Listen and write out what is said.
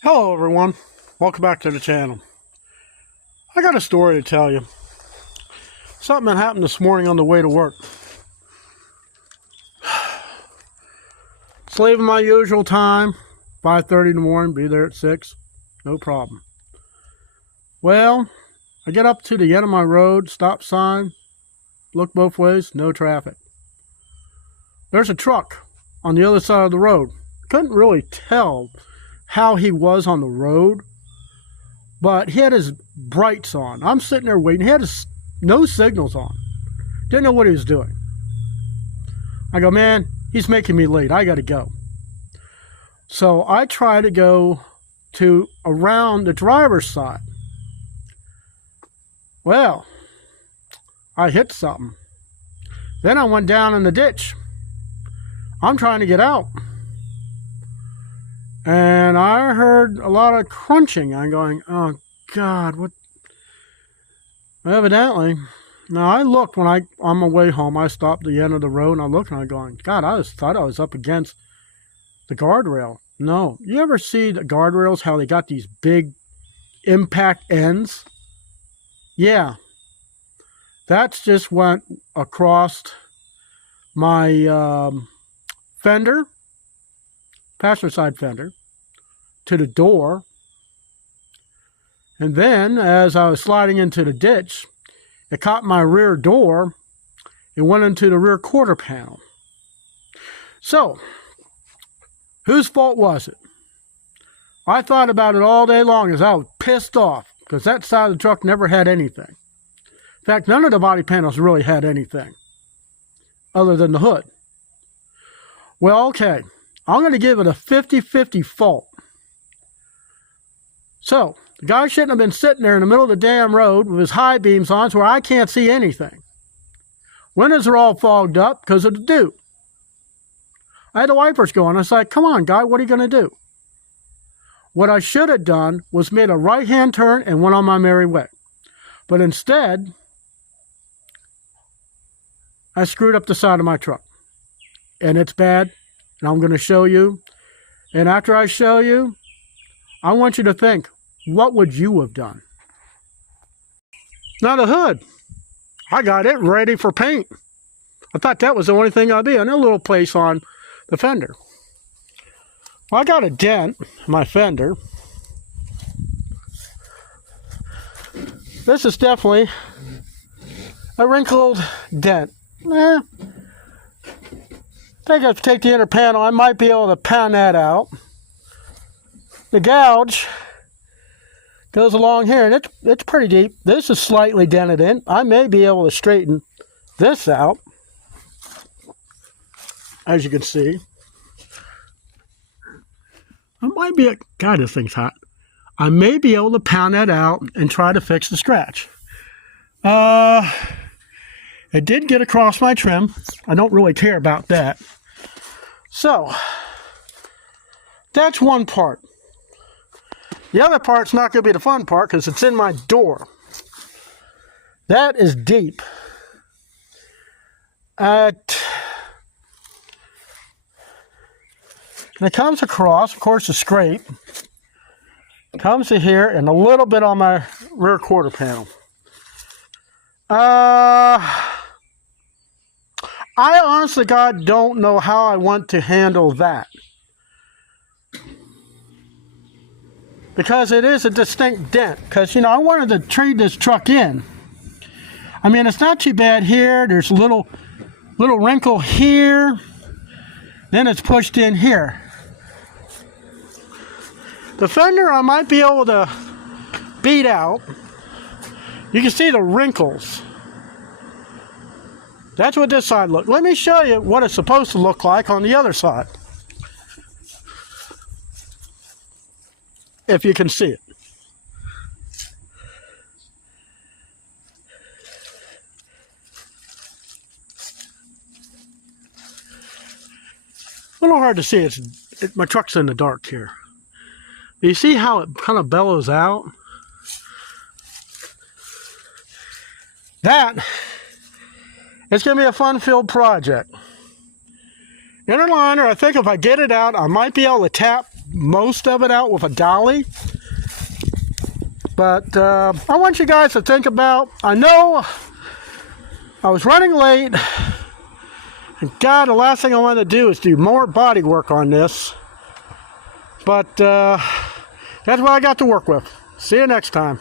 Hello everyone, welcome back to the channel. I got a story to tell you. Something that happened this morning on the way to work. It's leaving my usual time, 5:30 in the morning, be there at 6, no problem. Well, I get up to the end of my road, stop sign, look both ways, no traffic. There's a truck on the other side of the road. Couldn't really tell how he was on the road, but he had his brights on. I'm sitting there waiting. He had his no signals on. Didn't know what he was doing. I go, man, he's making me late. I got to go. So I try to go to around the driver's side. Well, I hit something. Then I went down in the ditch. I'm trying to get out. And I heard a lot of crunching. I'm going, oh God, what? Evidently. Now I looked on my way home. I stopped at the end of the road and I looked and I'm going, God, thought I was up against the guardrail. No. You ever see the guardrails, how they got these big impact ends? Yeah. That's just went across my fender, passenger side fender, to the door, and then as I was sliding into the ditch, it caught my rear door and went into the rear quarter panel. So, whose fault was it? I thought about it all day long as I was pissed off because that side of the truck never had anything. In fact, none of the body panels really had anything other than the hood. Well, okay, I'm going to give it a 50-50 fault. So, the guy shouldn't have been sitting there in the middle of the damn road with his high beams on so where I can't see anything. Windows are all fogged up because of the dew. I had the wipers going. I was like, come on, guy, what are you going to do? What I should have done was made a right-hand turn and went on my merry way. But instead, I screwed up the side of my truck. And it's bad, and I'm going to show you. And after I show you, I want you to think, what would you have done? Now the hood, I got it ready for paint. I thought that was the only thing I'd be, and a little place on the fender. Well, I got a dent in my fender. This is definitely a wrinkled dent. I think if I take the inner panel, I might be able to pound that out. The gouge goes along here, and it's pretty deep. This is slightly dented in. I may be able to straighten this out, as you can see. I might be, God, this thing's hot. I may be able to pound that out and try to fix the scratch. It did get across my trim. I don't really care about that. So, that's one part. The other part's not going to be the fun part because it's in my door. That is deep. And it comes across, of course, the scrape. Comes to here and a little bit on my rear quarter panel. I honestly, God, don't know how I want to handle that. Because it is a distinct dent. Because, you know, I wanted to trade this truck in. I mean, it's not too bad here. There's a little wrinkle here. Then it's pushed in here. The fender I might be able to beat out. You can see the wrinkles. That's what this side looks. Let me show you what it's supposed to look like on the other side. If you can see it. A little hard to see. My truck's in the dark here. You see how it kind of bellows out? That is going to be a fun-filled project. Inner liner, I think if I get it out, I might be able to tap most of it out with a dolly. But I want you guys to think about, I know I was running late, and God, the last thing I want to do is do more body work on this. But that's what I got to work with. See you next time.